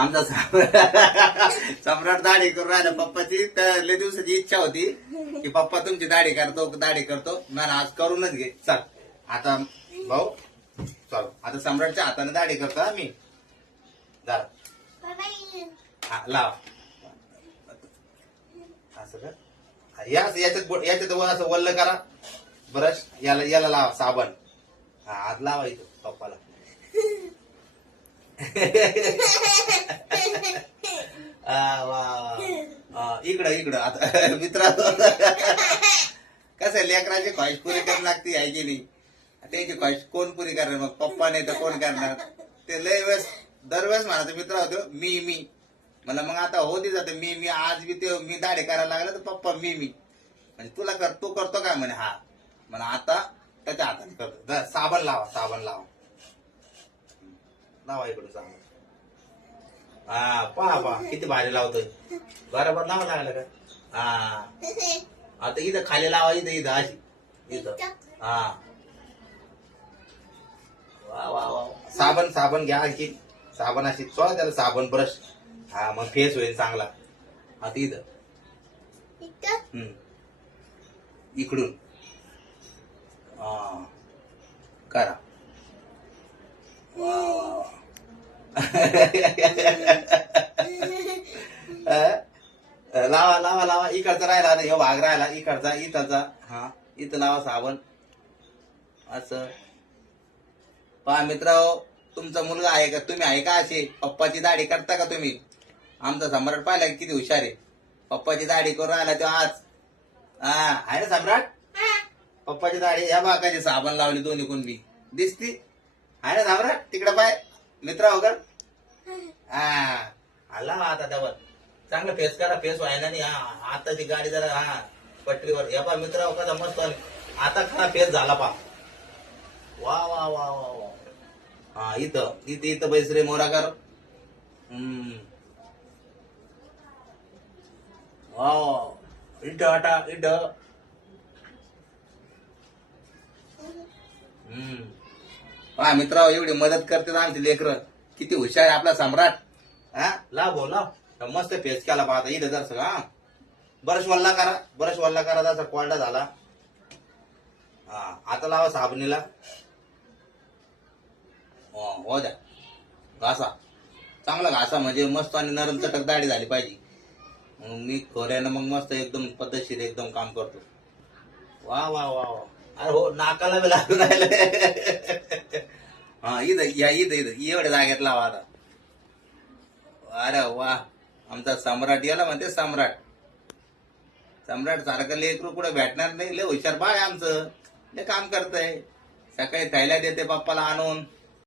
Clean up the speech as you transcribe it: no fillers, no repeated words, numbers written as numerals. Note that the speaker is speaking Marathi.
आमचा सम्राट दाढी करून राहिला पप्पाची. तर लय दिवसाची इच्छा होती की पप्पा तुमची दाढी करतो मला आज करूनच घे. चल आता भाऊ चल आता सम्राटच्या हाताने दाढी करतो आम्ही. जा लावा असं का याच्यात असं वल्ल करा ब्रश. याला लावा साबण. हा आज लावा इथं पप्पाला. इकडं आता मित्र कसं लेकराची ख्वाहिश पुरी करावी लागते आहे की नाही. त्याची ख्वाहिश कोण पुरी करणार मग पप्पा नाही तर कोण करणार. ते लय वेळेस दरवेळेस म्हणायचं मित्र होतो मी मला. मग आता होती जाते मी आज बी ते मी दाढी करायला लागला तर पप्पा मी म्हणजे तुला तू करतो काय म्हणे. हा म्हणा आता त्याच्या हाताने करतो. साबण लावा इकडून साबण. हा पहा किती भारी लावतोय. बरोबर लावा लागलं का. हा आता इथं खाली लावा. इथं अशी इथं. हा वा साबण घ्या आणखी. साबण अशी चोळा त्याला साबण ब्रश. हा मग फेस होईल चांगला. आता इथं इकडून करा. लावा इकडचा राहिला. हे भाग राहिला इकडचा. हा इथं लावा साबण असं. पहा मित्रांनो तुमचा मुलगा आहे का तुम्ही आहे का असे पप्पाची दाढी करता का तुम्ही. आमचा सम्राट पाहिला किती हुशार आहे. पप्पाची दाढी करून राहिला तो आज. हा आहे ना सम्राट. पप्पाची दाढी या बाकाची साबण लावली दोन्ही कोण बी दिसती. आहे ना सम्राट तिकडे पाय मित्र वगैरे. हा आला आता डबल चांगलं फेस करा. फेस व्हायला नाही. हा आताची गाडी जरा हा पटरीवर या पा मित्र कसा मस्त आता खरा फेस झाला पा. वा वा वा वा वा. हा इथं बैस रे मोरा कर. इट हा मित्र एवढी मदत करते आमची लेकरं. किती हुशार आहे आपला सम्राट. हा लाव मस्त फेस केला पाहता इथं जर सगळं. हा ब्रश वल्ला करा जसा कोरडा झाला. हा आता लावा साबणीला. हो द्या घासा चांगला घासा म्हणजे मस्त आणि नरम चटक दाढी झाली पाहिजे. मी खोऱ्यानं मग मस्त एकदम पद्धतशीर एकदम काम करतो. वा अरे हो नाकाला बी लागून राहिलं. हा इथं एवढ्या जागेत लावा आता. अरे वा आमचा सम्राट याला म्हणते सम्राट सारखं लेकरू कुठे भेटणार नाही. लय हुशार बाळ आमचं. लय काम करतय. सकाळी थैल्या देते पप्पाला आणून.